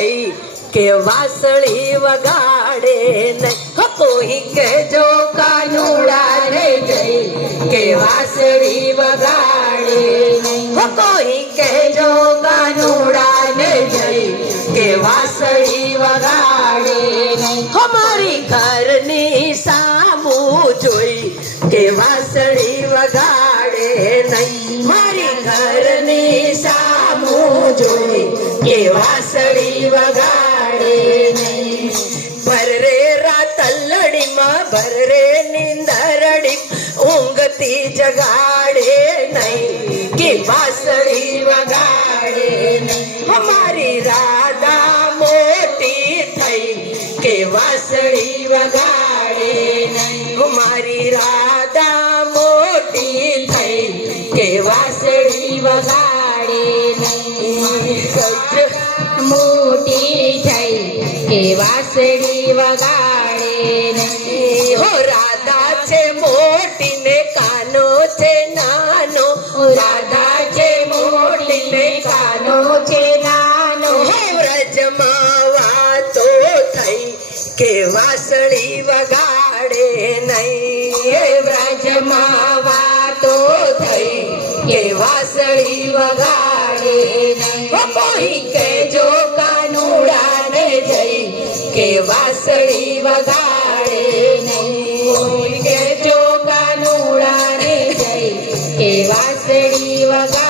થઈ કે વાસળી વગાડે નહીં. કોઈ કહેજો કાનુડાને જઈ કે વાસળી વગાડે નહીં. કોઈ કહેજો કાનુડાને જઈ કે વાસળી વગાડે નહીં. અમારી ઘરની સામું જોઈ કે વાસળી વગાડે નહીં. મારી ઘરની સામું જોઈ કે વાસળી વગાડે નહીં. ભરે રાતલડીમાં ભરે નીંદરડી ઊંઘતી જગાડે નહીં કે વાસળી વગાડે નહીં. અમારી રાધા મોટી થઈ કે વાસળી વગાડે નહીં. અમારી રાધા મોટી થઈ કે વાસળી વગાડે નહીં. સજ મોટી થઈ કે વાસળી વગાડે નહીં. હો રાધા છે મોટી ને કાનો છે નાનો. રાધા છે મોટી ને કાનો છે નાનો. વ્રજમાં વાતો થઈ કે વાસળી વગાડે નહીં. વ્રજમાં વાતો થઈ કે વાસળી વગાડે નહીં. કોઈ કહેજો કાનુડાને જઈ કે વાસળી વગાડે નહીં. કોઈ કહેજો કાનુડાને જઈ કે વાસળી વગાડે